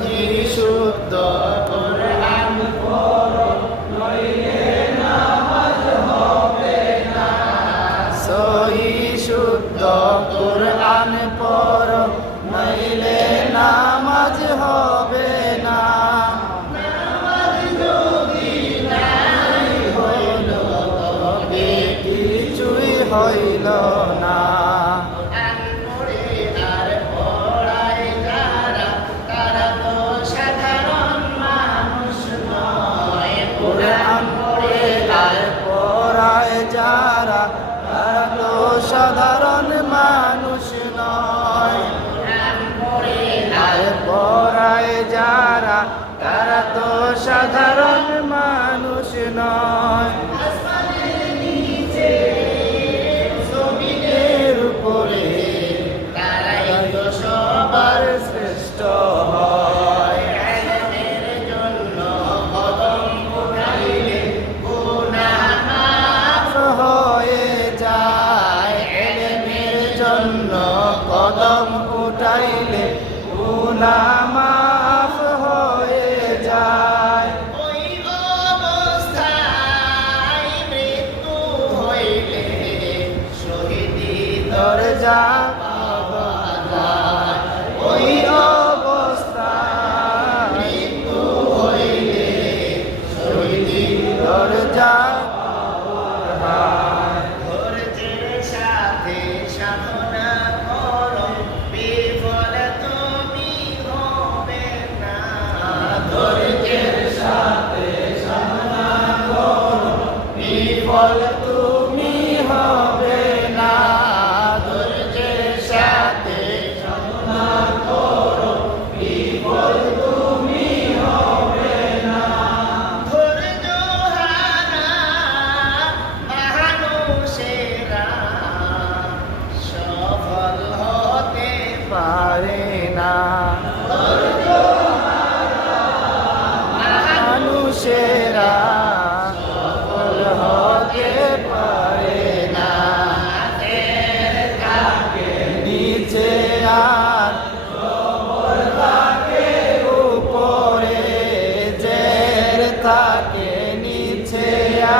বিশুদ্ধ কোরআন পড়ো, নইলে নামাজ হবে না। সহি শুদ্ধ কোরআন পড়ো, নইলে নামাজ হবে না। নামাজ যদি নাই হইল, তবে কিছুই হইল না। যারা তারা তো সাধারণ মানুষ নয়, আর পড়ায় যারা তারা তো সাধারণ মানুষ নয়। জমিনের উপরে তারাই তো সবার শ্রেষ্ঠ হয়। ইলমের জন্য কদম উঠাইলে গুনাহ মাফ হয়ে যায়। ইলমের জন্য কদম উঠাইলে গুনাহ মাফ হয়ে যায়। ওই অবস্থায় মৃত্যু হইলে শহীদি দরজা পাওয়া যায়। ওই অবস্থায় মৃত্যু হইলে শহীদি দরজা পাওয়া যায়। ধৈর্যের সাথে সাধনা করো, বিফল তুমি হবে না। ধৈর্যের সাথে সাধনা করো, বিফল তুমি হবে না। ধৈর্যের সাথে সাধনা করো, বিফল তুমি হবে না। ধৈর্য হারা মানুষেরা সফল হতে পারে না। ধৈর্য হারা মানুষেরা সফল হতে পারে না। থাকে নিচে আর জবর থাকে উপরে, জের থাকে নিচে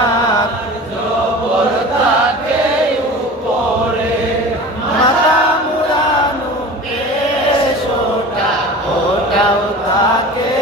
আর জবর থাকে উপরে। মাথা মুড়ানো পেশ ওটাও থাকে